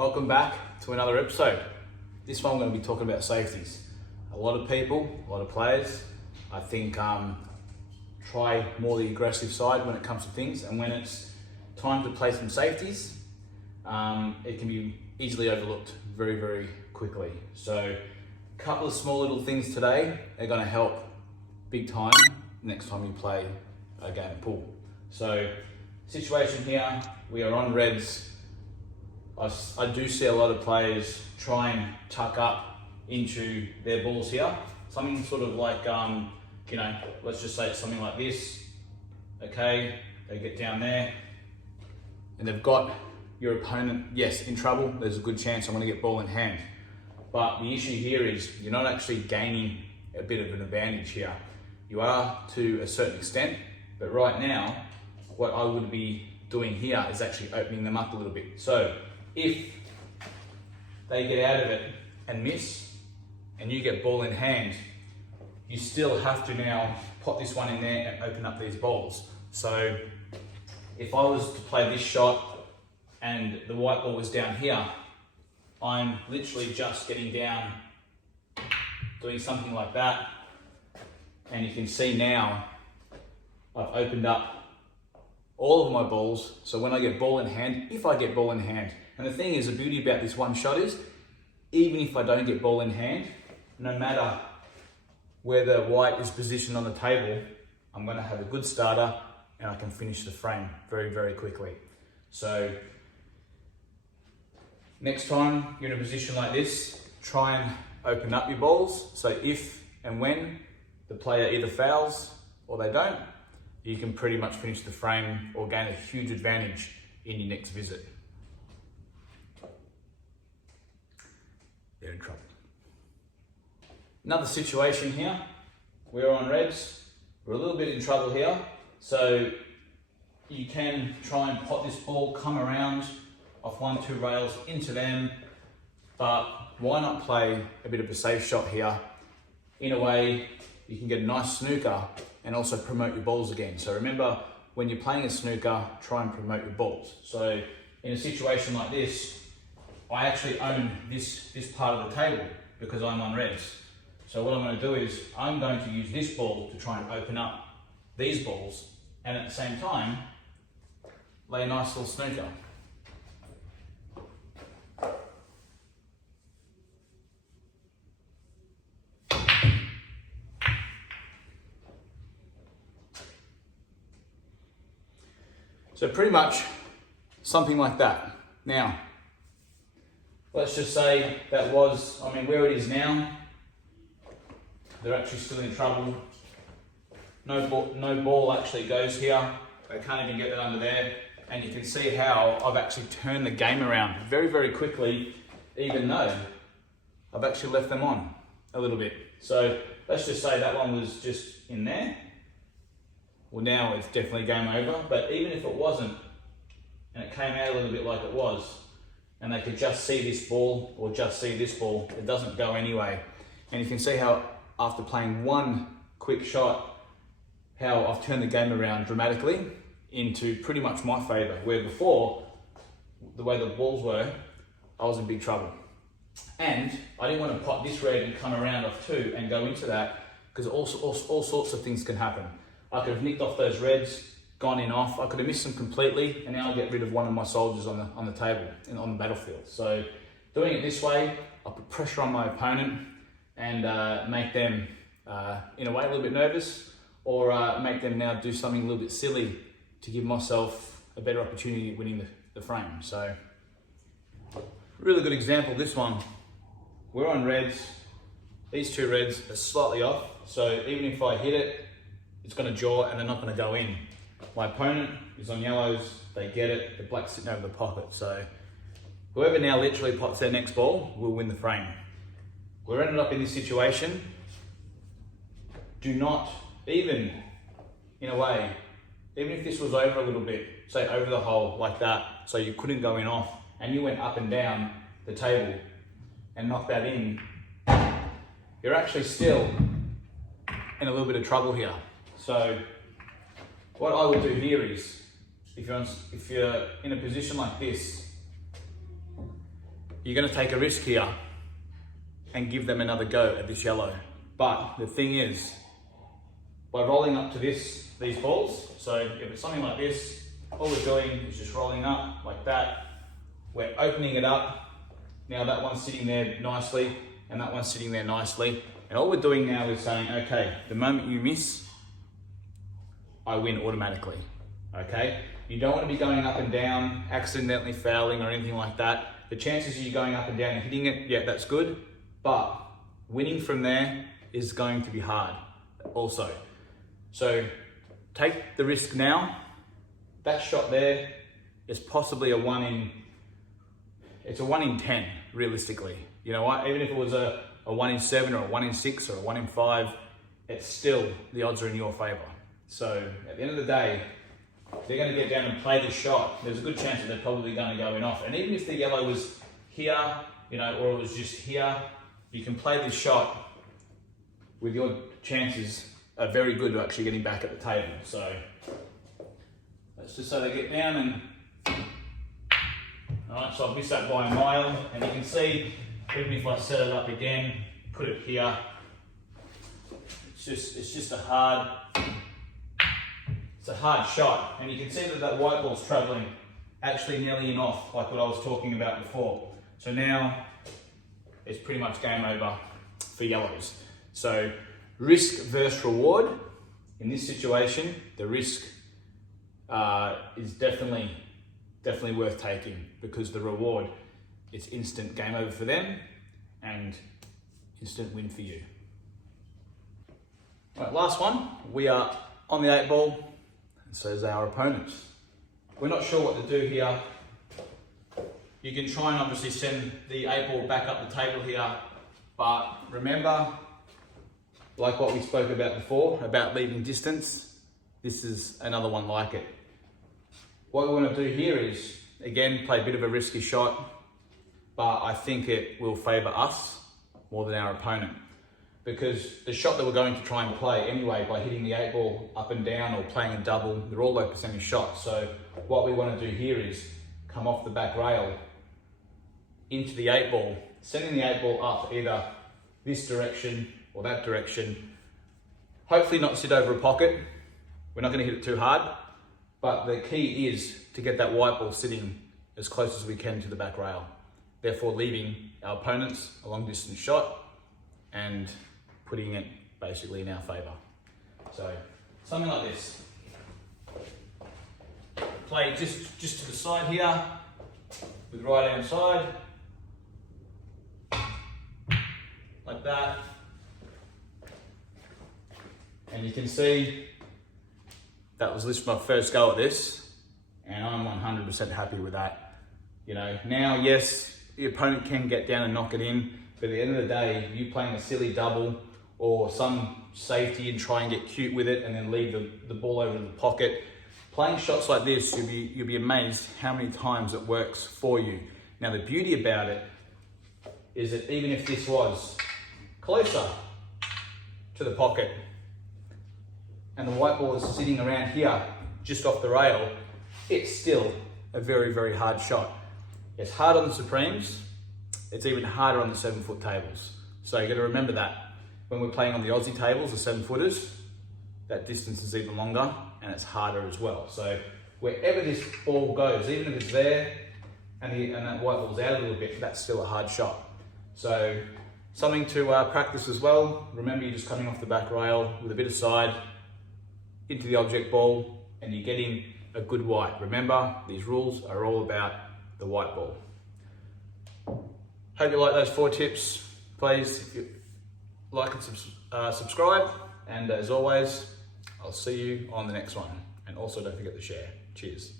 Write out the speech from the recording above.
Welcome back to another episode. This one I'm going to be talking about safeties. A lot of people, a lot of players, I think try more the aggressive side when it comes to things, and when it's time to play some safeties, it can be easily overlooked very, very quickly. So a couple of small little things today are going to help big time next time you play a game of pool. So situation here, we are on reds. I do see a lot of players try and tuck up into their balls here. Something sort of like, let's just say it's something like this. Okay, they get down there and they've got your opponent, yes, in trouble. There's a good chance I'm going to get ball in hand. But the issue here is you're not actually gaining a bit of an advantage here. You are to a certain extent, but right now, what I would be doing here is actually opening them up a little bit. So if they get out of it and miss, and you get ball in hand, you still have to now pop this one in there and open up these balls. So if I was to play this shot and the white ball was down here, I'm literally just getting down, doing something like that, and you can see now I've opened up all of my balls. So when I get ball in hand, if I get ball in hand, and the thing is, the beauty about this one shot is, even if I don't get ball in hand, no matter where the white is positioned on the table, I'm going to have a good starter and I can finish the frame very, very quickly. So next time you're in a position like this, try and open up your balls. So if and when the player either fouls or they don't, you can pretty much finish the frame or gain a huge advantage in your next visit. They're in trouble. Another situation here, we're on reds, we're a little bit in trouble here, so you can try and pot this ball, come around off 1-2 rails into them, but why not play a bit of a safe shot here? In a way, you can get a nice snooker and also promote your balls again. So remember, when you're playing a snooker, try and promote your balls. So in a situation like this, I actually own this part of the table because I'm on reds. So what I'm going to do is I'm going to use this ball to try and open up these balls, and at the same time, lay a nice little snooker. So pretty much something like that. Now, let's just say that was, where it is now, they're actually still in trouble. No ball actually goes here. They can't even get that under there. And you can see how I've actually turned the game around very, very quickly, even though I've actually left them on a little bit. So let's just say that one was just in there. Well, now it's definitely game over, but even if it wasn't, and it came out a little bit like it was, and they could just see this ball or just see this ball, it doesn't go anyway. And you can see how after playing one quick shot, how I've turned the game around dramatically into pretty much my favor, where before, the way the balls were, I was in big trouble. And I didn't want to pot this red and come around off 2 and go into that, because all sorts of things can happen. I could have nicked off those reds, gone in off, I could have missed them completely, and now I get rid of one of my soldiers on the table, on the battlefield. So doing it this way, I put pressure on my opponent and make them, in a way, a little bit nervous, or make them now do something a little bit silly to give myself a better opportunity at winning the frame. So, really good example, this one. We're on reds, these 2 reds are slightly off, so even if I hit it, it's going to jaw and they're not going to go in. My opponent is on yellows, they get it, the black's sitting over the pocket. So whoever now literally pots their next ball will win the frame. We're ended up in this situation. Do not, even in a way, even if this was over a little bit, say over the hole like that, so you couldn't go in off, and you went up and down the table and knocked that in, you're actually still in a little bit of trouble here. So what I would do here is, if you're in a position like this, you're going to take a risk here and give them another go at this yellow. But the thing is, by rolling up to these balls, so if it's something like this, all we're doing is just rolling up like that. We're opening it up. Now that one's sitting there nicely and that one's sitting there nicely. And all we're doing now is saying, okay, the moment you miss, I win automatically, okay? You don't want to be going up and down, accidentally fouling or anything like that. The chances of you going up and down and hitting it, yeah, that's good. But winning from there is going to be hard also. So take the risk now. That shot there is possibly a 1 in 10, realistically. You know what, even if it was a 1 in 7 or a 1 in 6 or a 1 in 5, it's still, the odds are in your favor. So at the end of the day, if they're going to get down and play this shot, there's a good chance that they're probably going to go in off. And even if the yellow was here, you know, or it was just here, you can play this shot with your chances are very good to actually getting back at the table. So let's just say they get down and, all right, so I've missed that by a mile, and you can see, even if I set it up again, put it here, it's just a hard shot. And you can see that white ball's traveling actually nearly in off, like what I was talking about before. So now it's pretty much game over for yellows. So risk versus reward. In this situation, the risk is definitely worth taking, because the reward, it's instant game over for them and instant win for you. All right, last one. We are on the 8 ball, and so is our opponents. We're not sure what to do here. You can try and obviously send the 8 ball back up the table here, but remember, like what we spoke about before, about leaving distance, this is another one like it. What we want to do here is, again, play a bit of a risky shot, but I think it will favour us more than our opponent. Because the shot that we're going to try and play anyway, by hitting the 8 ball up and down or playing a double, they're all low percentage shots. So what we want to do here is come off the back rail into the 8 ball, sending the 8 ball up either this direction or that direction. Hopefully not sit over a pocket. We're not going to hit it too hard, but the key is to get that white ball sitting as close as we can to the back rail, therefore leaving our opponents a long distance shot and putting it basically in our favour. So something like this. Play just to the side here with right hand side, like that. And you can see that was literally my first go at this, and I'm 100% happy with that. You know, now, yes, the opponent can get down and knock it in, but at the end of the day, you playing a silly double or some safety and try and get cute with it and then leave the ball over in the pocket. Playing shots like this, you'll be amazed how many times it works for you. Now, the beauty about it is that even if this was closer to the pocket and the white ball is sitting around here, just off the rail, it's still a very, very hard shot. It's hard on the Supremes. It's even harder on the 7-foot tables. So you got to remember that when we're playing on the Aussie tables, the 7-footers, that distance is even longer and it's harder as well. So wherever this ball goes, even if it's there and that white ball's out a little bit, that's still a hard shot. So something to practice as well. Remember, you're just coming off the back rail with a bit of side into the object ball and you're getting a good white. Remember, these rules are all about the white ball. Hope you like those 4 tips. Please, if you like and subscribe. And as always, I'll see you on the next one. And also don't forget to share. Cheers.